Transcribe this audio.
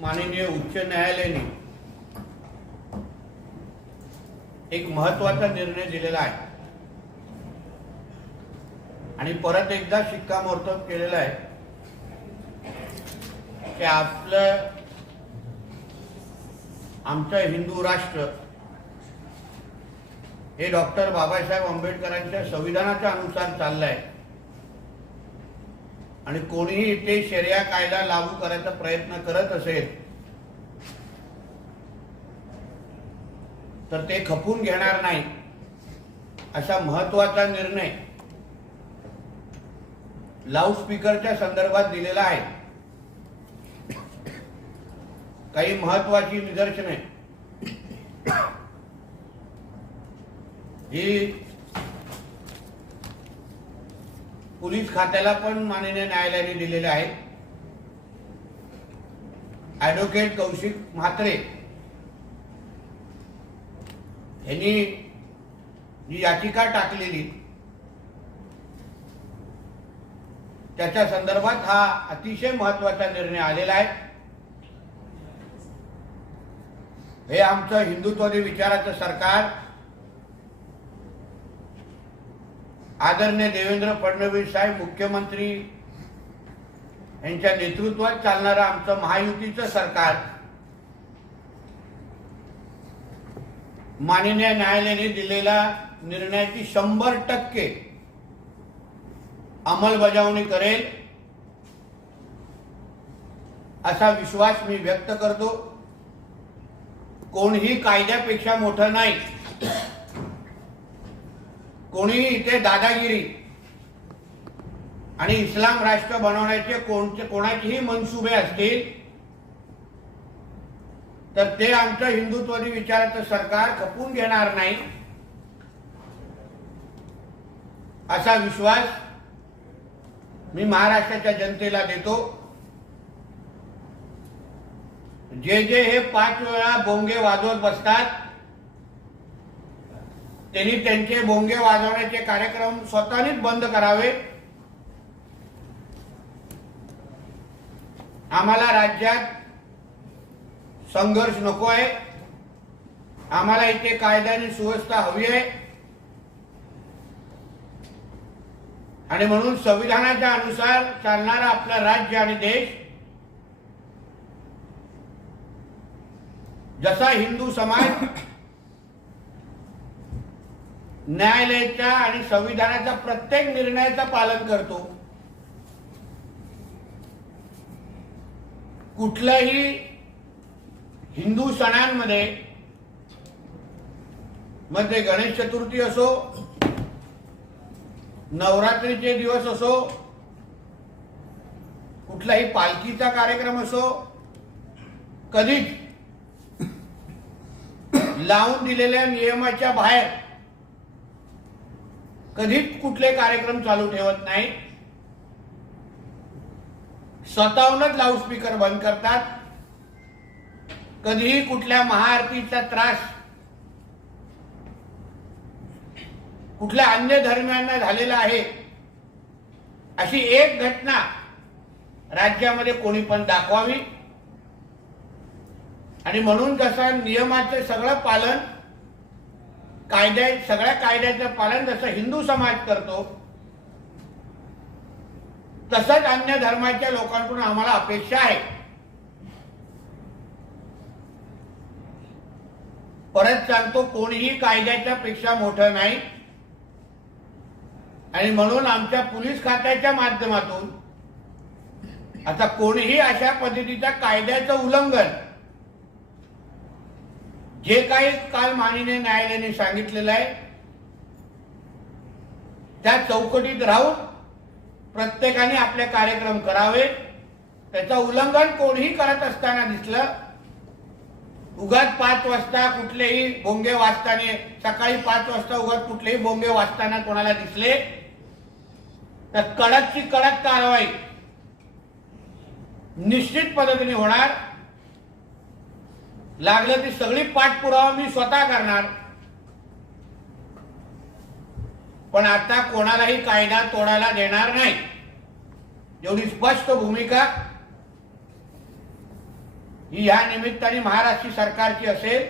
माननीय उच्च न्यायालयाने एक महत्त्वाचा निर्णय दिलेला आहे आणि परत एकदा शिक्कामोर्तब केलेला आहे की आमचं हिंदू राष्ट्र हे डॉक्टर बाबासाहेब आंबेडकरांच्या संविधानाच्या अनुसार चाललंय आणि कोणीही इथे शरिया कायदा लागू करायचा प्रयत्न करत असेल तर ते खपून घेणार नाही असा महत्त्वाचा निर्णय लाऊडस्पीकरच्या संदर्भात दिलेला आहे। काही महत्त्वाची निदर्शने ही पोलीस खात्याला पण माननीय न्यायालयाने दिलेले आहेत। ॲडव्होकेट कौशिक म्हात्रे यांनी जी याचिका टाकलेली त्याच्या संदर्भात हा अतिशय महत्त्वाचा निर्णय आलेला आहे। हे आमचं हिंदुत्ववादी विचाराचं सरकार आदरणीय देवेंद्र फडणवीस साहेब मुख्यमंत्री यांच्या नेतृत्वात चालणारं आमचं महायुतीचं सरकार माननीय न्यायालयाने दिलेल्या निर्णयाची 100% अंमलबजावणी करेल असा विश्वास मी व्यक्त करतो। कोणीही कायद्यापेक्षा मोठं नाही, कोणीही इथे दादागिरी आणि इस्लाम राष्ट्र बनवण्याचे कोणाचेही मनसुबे असतील तर ते आमचं हिंदुत्ववादी विचाराचं सरकार खपून घेणार नाही असा विश्वास मी महाराष्ट्राच्या जनतेला देतो। जे हे 5 वेळा बोंगे वाजवत बसतात त्यांनी त्यांचे बोंगे वाजवण्याचे कार्यक्रम स्वतःनीच बंद करावे। आम्हाला राज्यात संघर्ष नको आहे, आम्हाला इथे कायदा आणि सुव्यवस्था हवी आहे आणि म्हणून संविधानाच्या अनुसार चालणारा आपला राज्य आणि देश जसा हिंदू समाज न्यायालयाच्या आणि संविधानाच्या प्रत्येक निर्णयाचं पालन करतो, कुठल्याही हिंदू सणांमध्ये मग ते गणेश चतुर्थी असो, नवरात्रीचे दिवस असो, कुठलाही पालखीचा कार्यक्रम असो, कधीच लावून दिलेल्या नियमाच्या बाहेर कधीच कुठले कार्यक्रम चालू ठेवत नाही। स्वतःहूनच लाऊडस्पीकर बंद करतात। कधीही कुठल्या महाआरतीचा त्रास कुठल्या अन्य धर्मियांना झालेला आहे अशी एक घटना राज्यामध्ये कोणी पण दाखवावी आणि म्हणून जसं नियमाचे सगळं पालन सगळ्या कायद्याचं पालन जसं हिंदू समाज करतो तसंच अन्य धर्माच्या लोकांकडून आम्हाला अपेक्षा आहे। परत सांगतो, कोणीही कायद्याच्या पेक्षा मोठं नाही आणि म्हणून आमच्या पोलीस खात्याच्या माध्यमातून आता कोणीही अशा पद्धतीच्या कायद्याचं उल्लंघन जे काही काल माननीय न्यायालयाने सांगितलेलं आहे त्या चौकटीत राहून प्रत्येकाने आपले कार्यक्रम करावे। त्याचं उल्लंघन कोणीही करत असताना दिसलं, उगाच 5 वाजता कुठलेही बोंगे वाजताना, सकाळी 5 वाजता उगाच कुठलेही बोंगे वाजताना कोणाला दिसले तर कडकची कडक कारवाई निश्चित पद्धतीने होणार। लागलं ती सगळी पाठपुरावा मी स्वतः करणार, पण आता कोणालाही कायदा तोडायला देणार नाही एवढी स्पष्ट भूमिका ही ह्या निमित्ताने महाराष्ट्र सरकारची असेल